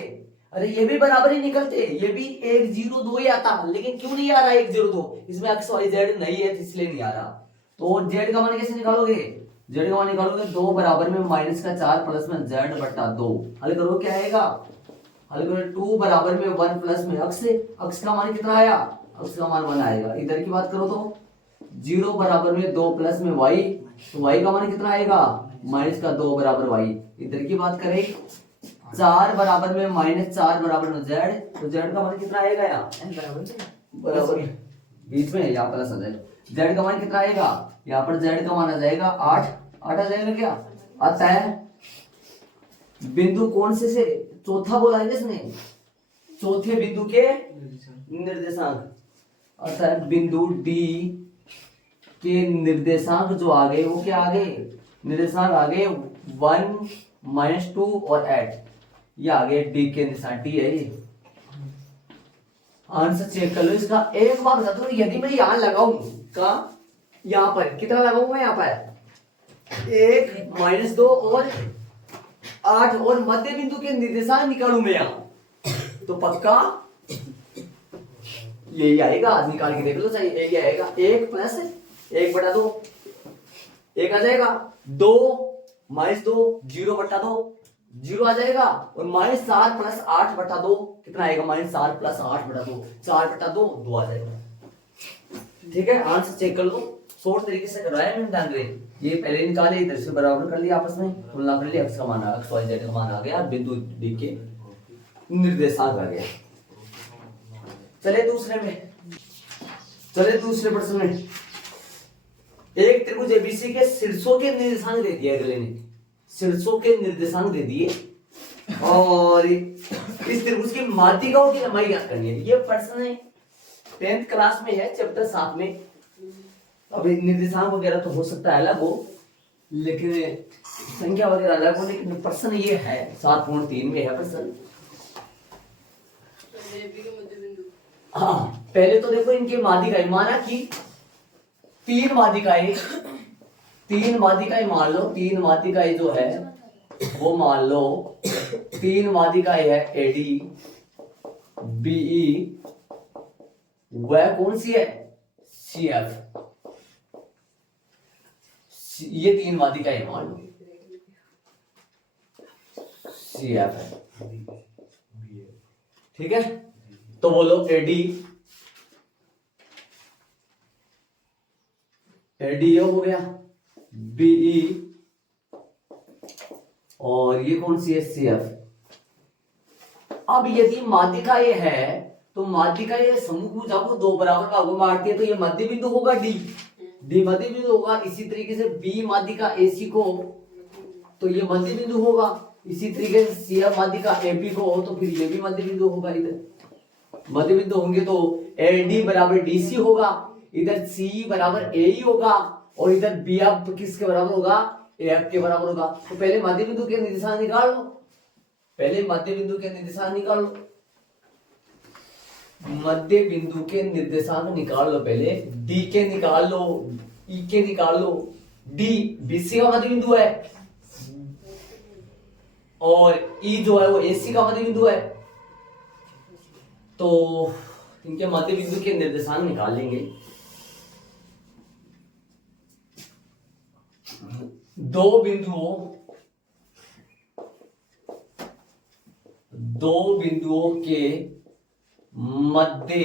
अरे ये भी बराबर ही निकलते, ये भी 1 0 2 ही आता, लेकिन क्यों नहीं आ रहा 1 0 2, इसमें x y z नहीं है इसलिए नहीं आ रहा। तो z का मान कैसे निकालोगे, z का मान निकालोगे 2 बराबर में -4 प्लस में z बटा 2। हल करो क्या आएगा, हल करो 2 बराबर में 1 प्लस में x का मान कितना आया, x का मान 1 आएगा। इधर की बात करो तो 0 बराबर में 2 प्लस में y, तो y का मान कितना आएगा, -2 बराबर y। इधर की बात करें 4 बराबर में -4 बराबर में z, तो z का मान कितना आएगा, यहाँ बराबर बीच में यहाँ प्लस आ जाएगा, z का मान कितना आएगा, यहाँ पर z का मान आ जाएगा 8 आ जाएगा, क्या आता है। बिंदु कौन से चौथा बोला है इसने, चौथे बिंदु के निर्देशांक, अर्थात बिंदु D के निर्देशांक जो आ गए वो क्या आ गए, निर्देशांक आ गए 1 -2 और 8, ये आ गए D के निर्देशांक, D है ये। आंसर चेक कर लो इसका। एक बात बता दो, यदि मैं यहाँ लगाऊं का, यहाँ पर कितना लगाऊंगा, यहाँ पर 1 -2 और 8 और मध्य बिंदु के निर्देशांक निकालूं मैं यहाँ, तो पक्का यही आएगा, निकाल के देख लो सही, यही आएगा 1 प्लस 1 बटा 2, 1 आ जाएगा, 2 -2 0 बटा 2 0 आ जाएगा, और -4 प्लस 8 बटा 2 कितना आएगा, -4 प्लस 8 बटा 2 4 बटा 2 2 आ जाएगा। ठीक है, आंसर चेक कर लो, शॉर्ट तरीके से करवाया मैंने, ध्यान रहे ये पहले निकाले, इधर से बराबर कर लिया, आपस में तुलना कर लिया, x का मान आ गया, x y z का मान आ गया, बिंदु D के निर्देशांक आ गया। चले दूसरे प्रश्न में, एक त्रिभुज एबीसी के शीर्षों के निर्देशांक दे दिया अगले ने, शीर्षों के निर्देशांक दे दिए, और इस त्रिभुज की माध्यिकाओं की लंबाई ज्ञात करनी है। ये प्रश्न 10th क्लास में है, चैप्टर 7 में। अभी निर्देशांक वगैरह तो हो सकता है अलग हो, लेकिन संख्या वगैरह अलग हो, लेकिन प्रश्न ये है 7.3 में है प्रश्न। हाँ, पहले तो देखो इनके माध्यिकाएं, माना कि 3 माध्यिकाएं मान लो, 3 माध्यिकाएं जो है वो मान लो 3 माध्यिकाएं है AD BE, वह कौन सी है CF, ये 3 माध्यिकाएं मान लो CF है, ठीक है। तो बोलो AD हो गया, BE, और ये कौन सी है CF। अब यदि माध्यिका ये है तो माध्यिका ये समूह को 2 बराबर भागों में बांटती है, तो ये मध्य बिंदु होगा D मध्य बिंदु होगा। इसी तरीके से B माध्यिका AC को, तो ये मध्य बिंदु होगा। इसी तरीके से CF माध्यिका AB को, तो फिर ये भी मध्य बिंदु होगा। इधर मध्य बिंदु होंगे तो AD बराबर DC होगा। इधर सी बराबर ए ही होगा और इधर बी अब किसके बराबर होगा, ए एफ के बराबर होगा। तो पहले मध्य बिंदु के निर्देशांक निकाल लो, पहले मध्य बिंदु के निर्देशांक निकाल लो, मध्य बिंदु के निर्देशांक निकाल लो। पहले डी के निकाल लो, ई के निकाल लो। डी बीसी का मध्य बिंदु है और ई जो है वो एसी का मध्य बिंदु है, तो इनके मध्य बिंदु के निर्देशांक निकाल लेंगे। दो बिंदुओं के मध्य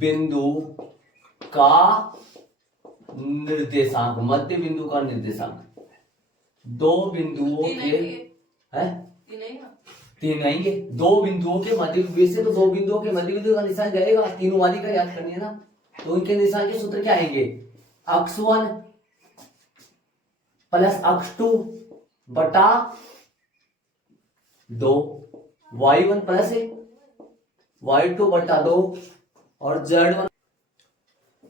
बिंदु का निर्देशांक, मध्य बिंदु का निर्देशांक, दो बिंदुओं के है तीन आएंगे। दो बिंदुओं के मध्य, वैसे तो दो बिंदुओं के मध्य बिंदु का निशान जाएगा, तीनों वाली का याद करनी है ना, तो उनके निशान के सूत्र क्या आएंगे, अक्ष 1 प्लस अक्ष 2 बटा 2, y1 प्लस y2 बटा 2 और z1,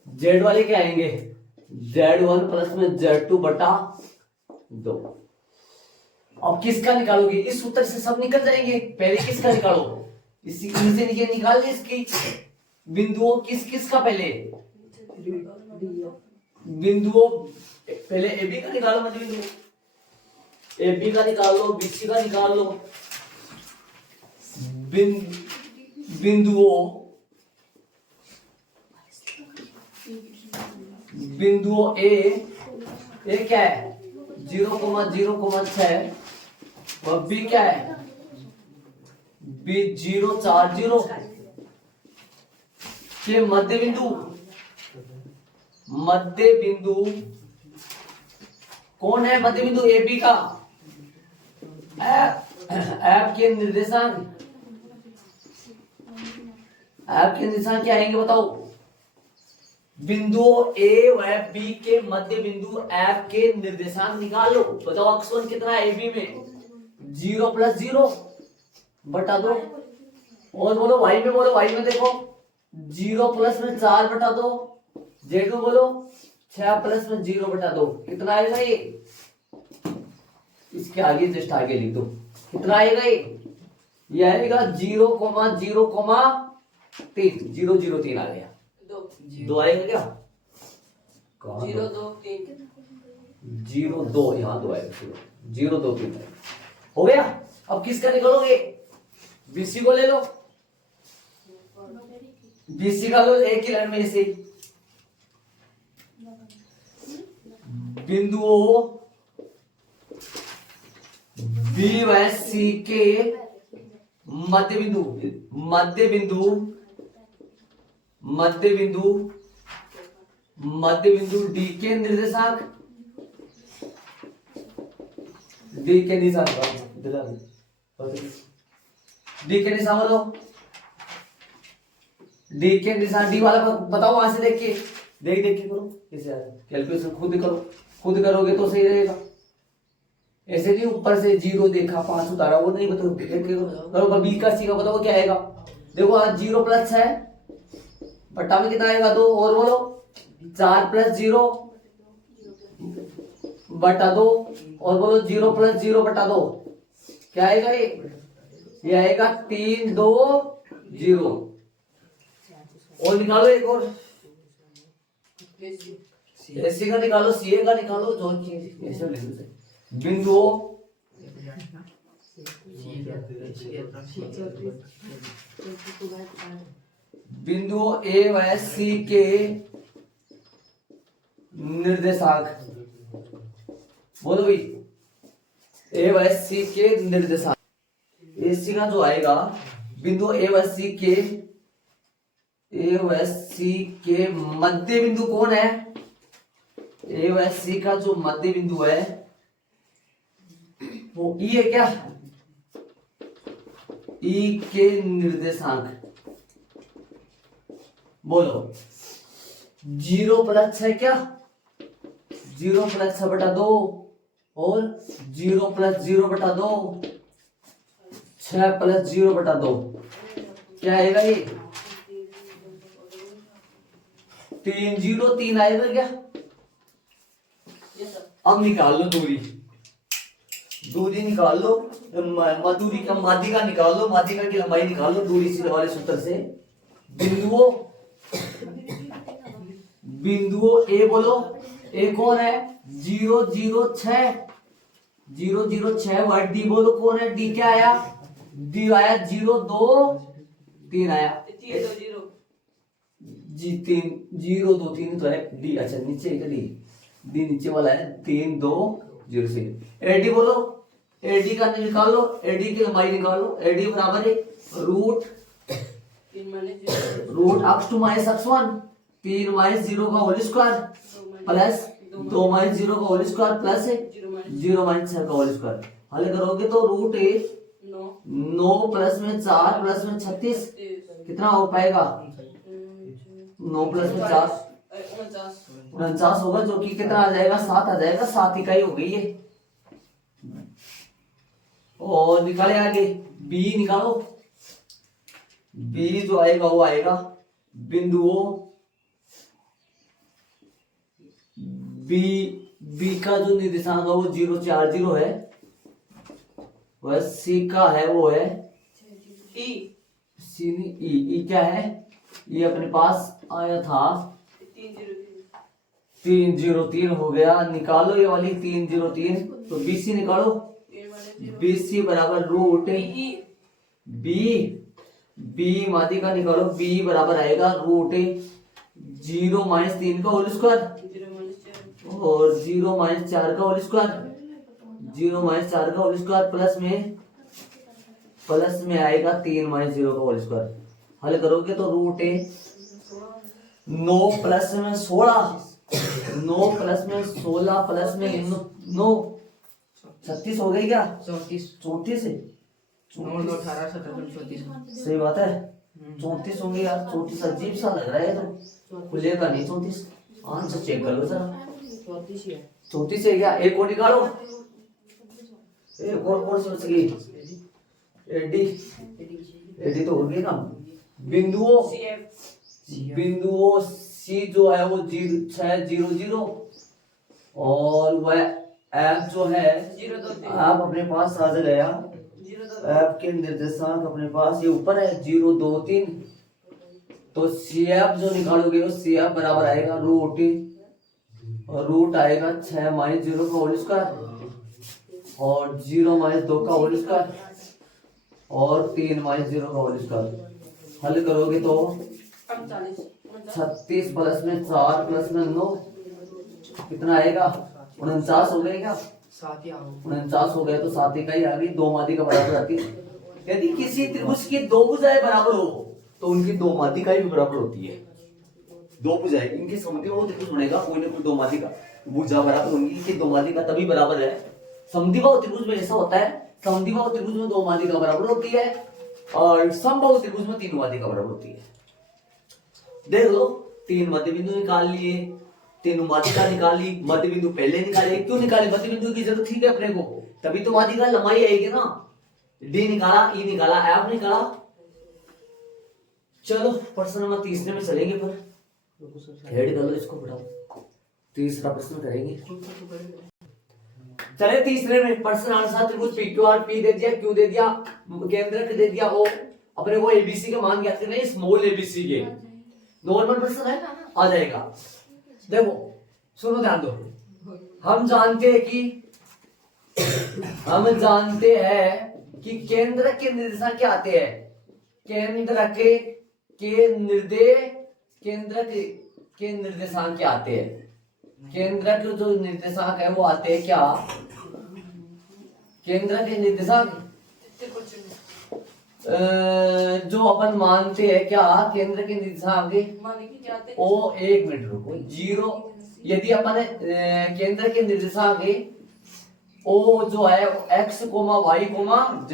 z वाले क्या आएंगे, z1 प्लस में z2 बटा 2। अब किसका निकालोगे, इस सूत्र से सब निकल जाएंगे, पहले किसका निकालो, इसी से निकाल दे इसकी बिंदुओं, किस का पहले बिंदुओं, पहले ए बी का निकालो, मध्य बिंदु ए बी का निकालो, बीसी का निकाल लो, बिंदुओं ए क्या है 0,0,6 और बी क्या है बी 0, 4, 0 के मध्य बिंदु कौन है, मध्य बिंदु ए बी का एफ के निर्देशांक, एफ के निर्देशांक क्या आएंगे बताओ, बिंदुओं ए व बी के मध्य बिंदु एफ के निर्देशांक निकाल लो। बताओ अक्ष 1 कितना है ए बी में, 0 प्लस 0 बटा 2, और बोलो वाई में, बोलो वाई में देखो 0 प्लस में 4 बटा 2, जेड में बोलो 6 प्लस में 0 बटा 2, कितना आएगा ये, इसके आगे जस्ट आगे लिख दो, कितना आएगा ये आएगा 0,0,3, 0, 0, 3 आ गया, 2 आएगा क्या, 0, 2, 3 0, 2 यहाँ 2 आएगा, 0, 2, 3 हो गया। अब किसका निकालोगे, बीसी को ले लो, बीसी का लो एक ही लाइन में से, बिंदुओं बी व सी के मध्य बिंदु डी के निर्देशांक, डी के निशान बताओ, डी के निशान, डी वाला बताओ वहां से देख के करो, कैलकुलेशन खुद करोगे तो सही रहेगा, ऐसे नहीं ऊपर से 0 देखा 5 उतारा वो नहीं, बताओ बी का सी का बताओ क्या आएगा, देखो 0 प्लस 6 बट्टा में कितना आएगा 2, और बोलो 4 प्लस 0 बटा 2, और बोलो 0 प्लस 0 बटा 2, क्या आएगा ये आएगा 3, 2, 0, और निकालो एक और एसी का निकालो, सीए का निकालो, जो बिंदुओं ए व सी के निर्देशांक, बोलो भाई ए व सी के निर्देशांक, एसी का जो आएगा बिंदु ए व सी के मध्य बिंदु कौन है, ए व सी का जो मध्य बिंदु है वो ई है क्या, ई के निर्देशांक बोलो 0 प्लस 6 क्या, 0 प्लस 6 बटा 2 और 0 प्लस 0 बटा 2, 6 प्लस 0 बटा 2, क्या आएगा ये 3 0 3 आएगा क्या? ये सब अब निकाल लो दूरी, दूरी निकाल लो, दूरी का माध्यिका निकाल लो, माध्यिका की लंबाई निकाल लो दूरी से वाले सूत्र से। बिंदुओं बिंदुओं ए बोलो, ए कौन है? 0 0 6 0 0 6 वर्ड। डी बोलो कौन है? डी क्या आया? डी आया 0 2 3 आया 3 2 0 जी 3 0 2 3 तो है डी। अच्छा नीचे है डी, डी नीचे वाला है 3 2 0 से। एडी बोलो, एडी का निकालो, एडी की लंबाई निकालो। एडी बराबर है root 3 minus 0 root x two minus x1 3 minus 0 का होल स्क्वायर प्लस 2 माइनस 0 का होल स्क्वायर प्लस 0 माइनस 6 का होल स्क्वायर। हल करोगे तो रूट 9 प्लस में 4 प्लस में 36 कितना हो पाएगा? 9 प्लस में 4 49 होगा, जो कि कितना आ जाएगा? 7 आ जाएगा। 7 इकाई हो गई है। और निकाले आगे बी निकालो। बी जो आएगा वो आएगा बिंदुओं बी, बी का जो निर्देशांक है वो 0 4 0 है, वह सी का है वो है ई सी नहीं ई, ई क्या है? ये अपने पास आया था 3 0 3 3 0 3 हो गया। निकालो ये वाली 3 0 3, तो BC निकालो। BC बराबर रूट बी, बी माध्यिका निकालो। बी बराबर आएगा रूट 0 माइनस 3 का होल स्क्वायर 0 माइनस 4 और 0 माइनस 4 का होल स्क्वायर, 0 माइनस 4 का होल स्क्वायर प्लस में आएगा 3 माइनस 0 का होल स्क्वायर। हल करोगे तो रूट 9 प्लस में 16 9 प्लस में 16 प्लस में 9 36 हो गई क्या? 34 है 18 17 34 सही बात है। 34 होंगे यार, 34 अजीब सा लग रहा है तो खुलेगा नहीं 34। आंसर चेक कर लो जरा। 34 है क्या? एक और निकालो। एक और कौन सी बच गई? एडी, एडी तो हो गई ना। बिंदुओं बिंदुओं सी जो है वो 6 0 0 और वह एफ जो है 0 2 3 आप अपने पास आ गया। 0 2 एफ के निर्देशांक अपने पास ये ऊपर है 0 2 3, तो सी एफ जो निकालोगे वो सी एफ बराबर आएगा रूट आएगा 6 माइनस 0 का होल स्क्वायर और 0 माइनस 2 का होल स्क्वायर और 3 माइनस 0 का होल स्क्वायर। हल करोगे तो 36 प्लस में 4 प्लस में 9 कितना आएगा? 49 हो गए क्या? 49 हो गए तो 7 इकाई आ गई। 2 माध्यिका बराबर आती है। यदि किसी त्रिभुज की 2 भुजाएं बराबर हो तो उनकी 2 माध्यिकाएं भी बराबर होती है। 2 भुजाएं इनकी समद्विबाहु वो त्रिभुज बनेगा, कोई ना कोई 2 माध्यिका भुजा बराबर होंगी कि 2 माध्यिका तभी बराबर है। समद्विबाहु त्रिभुज में ऐसा होता है, समद्विबाहु त्रिभुज में 2 माध्यिका बराबर होती है और समबाहु त्रिभुज में 3 माध्यिका बराबर होती है। देख लो 3 मध्य बिंदु निकाल लिए, 3 माध्यिका निकाल ली। मध्य बिंदु पहले निकाले, क्यों निकाले? मध्य बिंदु की जरूरत थी क्या अपने को? तभी तो माध्यिका लंबाई आएगी ना। डी निकाला, ई निकाला, एफ निकाला। चलो प्रश्न नंबर 3 में चलेंगे। फिर हेड कर लो इसको फटाफट। तीसरा प्रश्न करेंगे। चले तीसरे में प्रश्न अनुसार त्रिभुज PQR P दे दिया, Q दे दिया, केंद्रक दे दिया O। अपने को ABC का मान ज्ञात करना है, स्मॉल ABC के। नॉर्मल प्रश्न है, आ जाएगा। देखो सुनो ध्यान दो। हम जानते हैं कि केंद्रक के निर्देशांक क्या आते हैं? केंद्रक के निर्देशांक क्या आते हैं? केंद्रक जो निर्देशांक है वो आते हैं क्या? केंद्रक के निर्देशांक जो अपन मानते हैं क्या? केंद्र के निर्देशांक ओ, एक मिनट रुको। 0 यदि अपन केंद्र के निर्देशांक ओ जो है x, y, z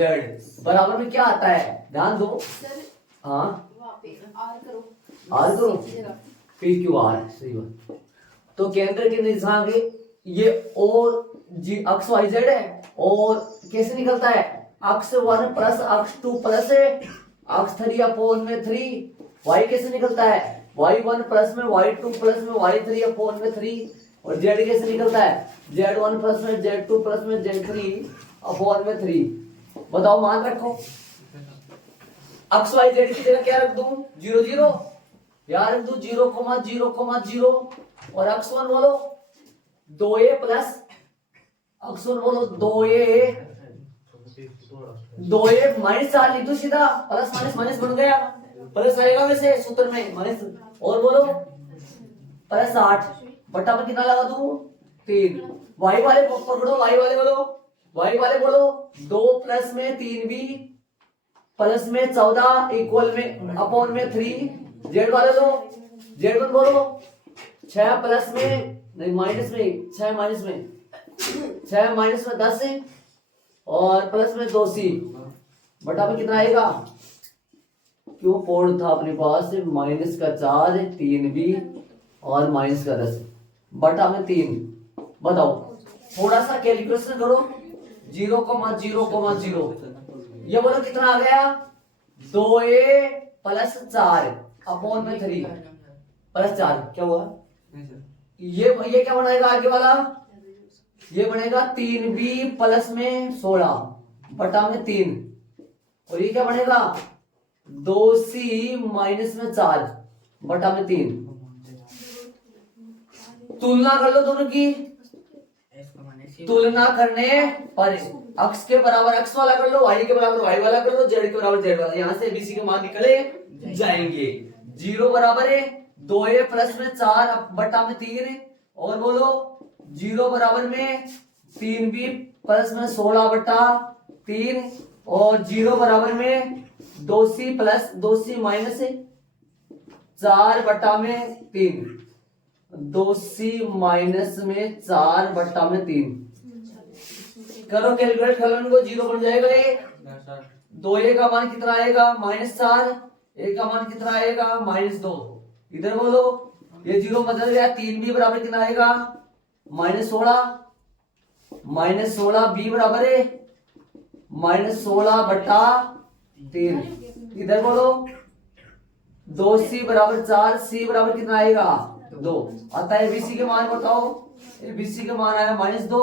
बराबर में क्या आता है? ध्यान दो। हाँ आर करो PQR सही बात। तो केंद्र के निर्देशांक ये ओ जी x y z है और कैसे निकलता है? x1 plus x2 plus x3 upon में 3। y कैसे निकलता है? y1 प्लस में y2 प्लस में y3 अपॉन में 3 और z कैसे निकलता है z1 प्लस में z2 प्लस में z3 अपॉन में 3। बताओ मान रखो x y z की जगह क्या रख दूं 0 0 यार रख दूं 0 0 0 और x1 बोलो 2a प्लस x1 बोलो 2a माइनस 4 लिख दो सीधा प्लस माइनस माइनस बन गया प्लस आएगा वैसे सूत्र में माइनस और बोलो प्लस 8 बटा में कितना लगा दूं 3 y वाले पकड़ो y वाले बोलो 2 प्लस में 3b प्लस में 14 इक्वल में अपॉन में 3 z वाले लो z1 बोलो 6 प्लस में नहीं माइनस में 6 माइनस में 6 माइनस में 10 है और प्लस में 2c बटा में कितना आएगा क्यों कोड था अपने पास माइनस का 4 3b और माइनस का 10 बटा में 3। बताओ थोड़ा सा कैलकुलेशन करो 0 0 ये बोलो कितना आ गया 2a प्लस 4 अपॉन में 3 प्लस 4 क्या हुआ ये क्या बनाएगा आगे वाला ये बनेगा 3b प्लस में 16 बटा में 3 और ये क्या बनेगा 2c माइनस में 4 बटा में 3। तुलना कर लो दोनों की तुलना करने पर x के बराबर x वाला कर लो y के बराबर y वाला कर लो z के बराबर z वाला यहाँ से bc के मान निकले जाएंगे 0 बराबर है 2a प्लस में 4 बटा में 3 और बोलो 0 बराबर में 3b प्लस में 16 बटा 3 और 0 बराबर में 2c प्लस 2c माइनस 4 बटा में 3 2c माइनस में 4 बटा में 3 करो कैलकुलेट कर लो इनको 0 बन जाएगा ये 2a का मान कितना आएगा -4 a का मान कितना आएगा -2 इधर बोलो ये 0 बदल गया 3b बराबर कितना आएगा -16 b बराबर है -16 बटा 3 इधर बोलो 2c बराबर 4 c बराबर कितना आएगा 2 आता है bc के मान बताओ bc का मान आया -2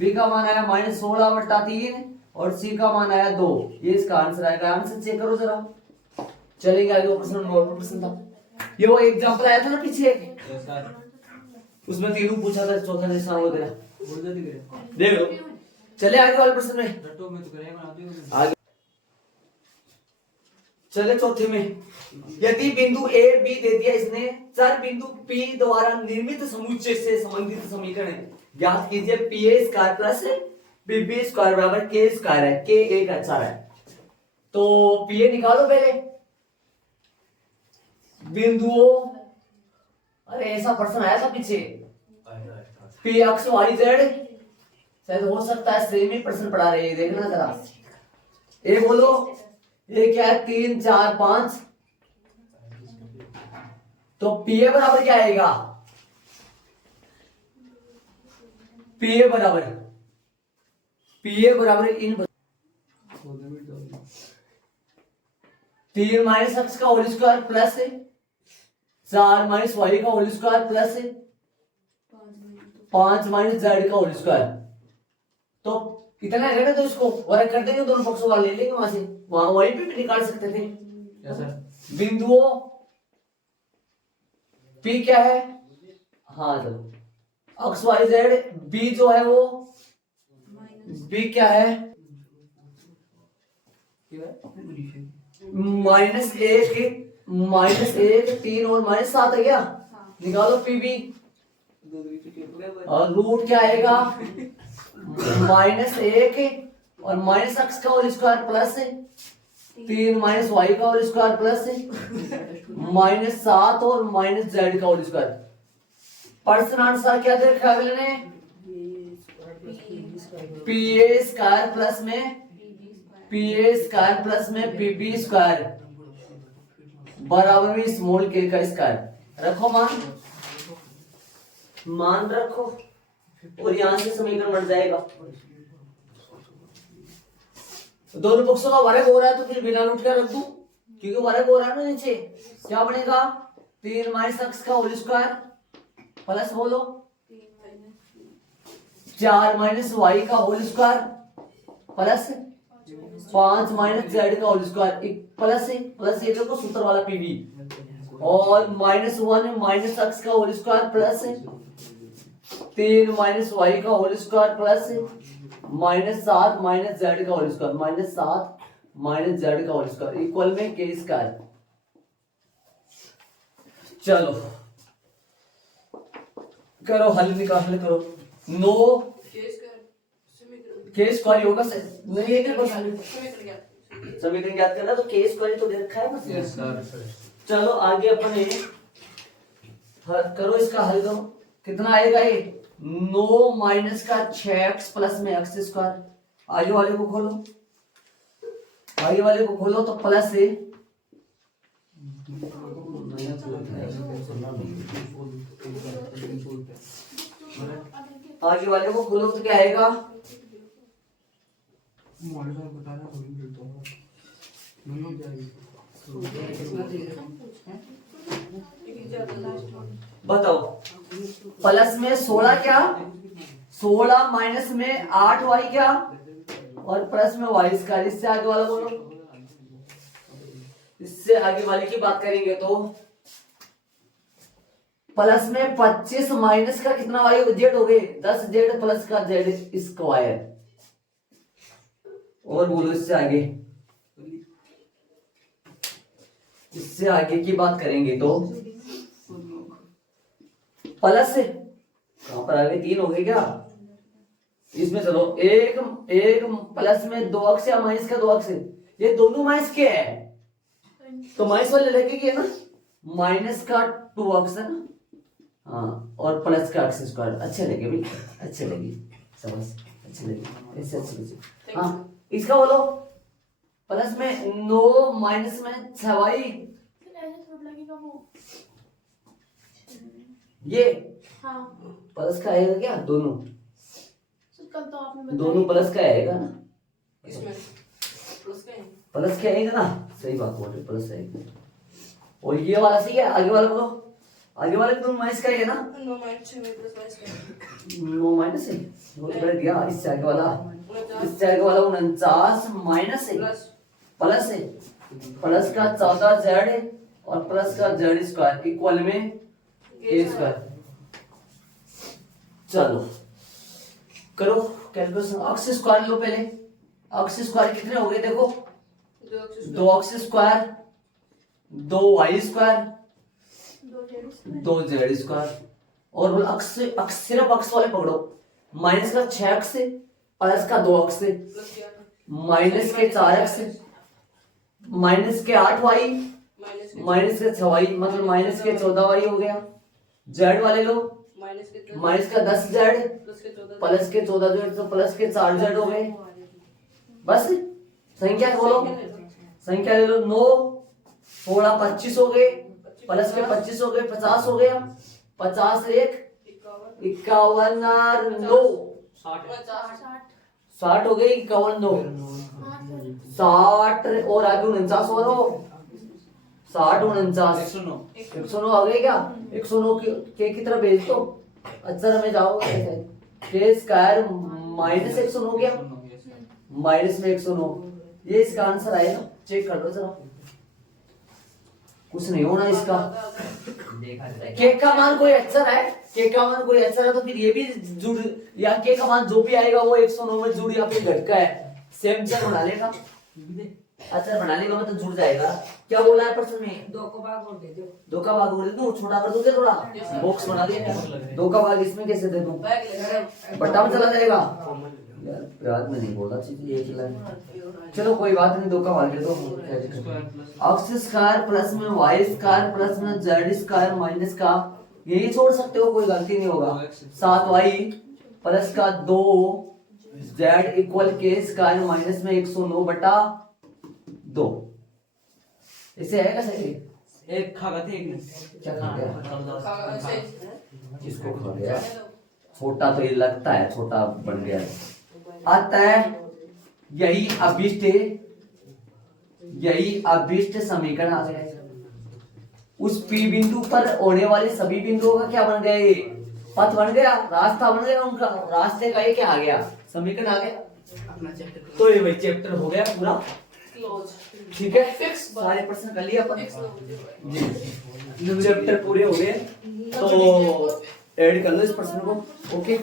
b का मान आया -16 बटा 3 और c का मान आया 2 ये इसका आंसर आएगा। आंसर चेक करो जरा चलेंगे आगे प्रश्न था ये वो एग्जांपल आया था ना पीछे उसमें तीनों पूछा था चौथा निशान वगैरह देख लो चले आगे वाले प्रश्न में आगे चले चौथे में यदि बिंदु ए बी दे दिया इसने चर बिंदु पी द्वारा निर्मित समुच्चय से संबंधित समीकरण ज्ञात कीजिए P A square plus B B square बराबर के स्क्वायर है के एक अक्षर है तो पी ए निकालो पहले बिंदुओं अरे ऐसा प्रश्न आया था पीछे पी एक्स वाई जेड शायद हो सकता है सेम ही प्रश्न पढ़ा रहे हैं देखना जरा ए बोलो ये क्या है 3 4 5 तो पी ए बराबर क्या आएगा पी ए बराबर इन 3 माइनस एक्स का whole square plus 4 minus Y का whole square plus 5 minus Z का होल स्क्वायर तो इतना है तो इसको वर्ग कर देंगे दोनों पक्षों वाले ले लेंगे वहां से वहां वहीं पे भी निकाल सकते थे बिंदुओं P क्या है हाँ चलो एक्स वाई जेड B जो है वो B क्या है -1 3 और -7 है क्या निकालो PB और रूट क्या आएगा -1 और माइनस एक्स का whole square plus 3 minus Y का होल स्क्वायर प्लस -7 और माइनस जेड का होल स्क्वायर। प्रश्न आंसर क्या दे रखा है अगले ने पी ए स्क्वायर प्लस में पी बी स्क्वायर बराबर में स्मॉल के का स्क्वायर रखो मान रखो और यहां से समीकरण बन जाएगा। दोनों पक्षों का वर्ग हो रहा है तो फिर बिना रूट का रख दूं क्योंकि वर्ग हो रहा है ना नीचे क्या बनेगा 3 माइनस एक्स का होल स्क्वायर प्लस बोलो 4 माइनस वाई का whole square plus 5 minus Z का होल स्क्वायर प्लस है प्लस ये देखो सूत्र वाला पीवी और -1 माइनस एक्स का whole square plus 3 minus Y का whole square plus -7 minus Z का होल स्क्वायर -7 माइनस जेड का होल स्क्वायर इक्वल में के स्क्वायर। चलो करो हल निकाल करो। नो के स्क्वायर होगा नहीं है क्या बस समीकरण याद करना तो के स्क्वायर तो दे रखा है बस। चलो आगे अपने करो इसका हल करो कितना आएगा ये 9 माइनस का 6x प्लस में एक्स स्क्वायर। आगे वाले को खोलो आगे वाले को खोलो तो प्लस है आगे वाले को खोलो तो क्या आएगा बताओ प्लस में 16 क्या 16 माइनस में 8 वाई क्या और प्लस में वाई स्क्वायर। इससे आगे वाला बोलो इससे आगे वाले की बात करेंगे तो प्लस में 25 माइनस का कितना वाई जेड हो गए 10 जेड प्लस का जेड स्क्वायर। और बोलो इससे आगे की बात करेंगे तो प्लस से कहां पर आगे 3 हो गए क्या इसमें चलो एक प्लस में 2 अक्स या माइनस का 2 अक्स ये दोनों माइनस के है तो माइनस वाले लगेगी ना माइनस का 2 अक्स है ना हाँ और प्लस का एक्स स्क्वायर अच्छे लगे भाई अच्छे लगे समझ अच्छे लगे ऐसे अच्छे लगे। हाँ इसका बोलो प्लस में 9 माइनस में 6 वाई ये हाँ प्लस का आएगा क्या दोनों कल तो आपने दोनों प्लस का आएगा ना इसमें प्लस का है प्लस का आएगा ना सही बात बोल रहे प्लस आएगा। और ये वाला सही है आगे वाला बोलो आगे वाले दोनों माइनस का है ना 9 माइनस 6 में प्लस माइनस का 9 माइनस है वो तो कर दिया इससे आगे वाला 49 माइनस है प्लस है प्लस का 14 जेड है और प्लस का जेड स्क्वायर इक्वल में के स्क्वायर। चलो करो कैलकुलेशन एक्स स्क्वायर लो पहले एक्स स्क्वायर कितने हो गए देखो 2 X square 2 Y square 2 Z square और बोल अक्स सिर्फ अक्स वाले पकड़ो माइनस का 6x से प्लस का 2x से माइनस के 4x से माइनस के 8y माइनस के 6y मतलब माइनस के 14y हो गया। जेड वाले लो माइनस का 10 जेड प्लस के 14 जेड तो प्लस के 4 जेड हो गए बस। संख्या बोलो संख्या ले लो 9 16 25 हो गए प्लस के 25 हो गए 50 हो गया 50 1 51 और 9 60 हो गए 51 9 60 और आगे 49 हो रहा 60 49 109 आ गए क्या 109 के की तरफ भेज दो अक्षर में जाओगे के स्क्वायर माइनस 109 गया माइनस में 109 ये इसका आंसर आएगा चेक कर लो जरा कुछ नहीं होना इसका के का मान कोई अक्षर है के का मान कोई अक्षर है तो फिर ये भी जुड़ या के का मान जो भी आएगा वो 109 में जुड़ या फिर घटका है सेम से बना लेगा अक्षर बना लेगा मतलब जुड़ जाएगा। क्या बोला है प्रश्न में 2 का भाग और दे दो 2 का भाग और दे दो छोटा कर दोगे थोड़ा बॉक्स बना दिया 2 का भाग इसमें कैसे दे दूं बट्टा में चला जाएगा याद में नहीं बोला चाहिए एक लाइन चलो कोई बात नहीं 2 का भाग दे दो एक्स स्क्वायर प्लस में वाई स्क्वायर प्लस में जेड स्क्वायर माइनस का यही छोड़ सकते हो कोई गलती नहीं होगा 7y प्लस का 2 जेड इक्वल के स्क्वायर माइनस में 109 बटा 2 इसे है कैसे एक खा गए थे एक ने क्या खा गया किसको खा गया छोटा तो ये लगता है छोटा बन गया अतः यही अभिष्ट समीकरण आ गया उस P बिंदु पर होने वाले सभी बिंदुओं का क्या बन गया, ये पथ बन गया, रास्ता बन गया उनका, रास्ते का ये क्या आ गया, समीकरण आ गया। अपना चैप्टर तो ये भाई चैप्टर हो गया पूरा, क्लोज। ठीक है। Fix बात। सारे प्रश्न कर लिए अपन Fix ना होती है। जी, चैप्टर पूरे हो गए, तो ऐड कर लो इस प्रश्न को, ओके।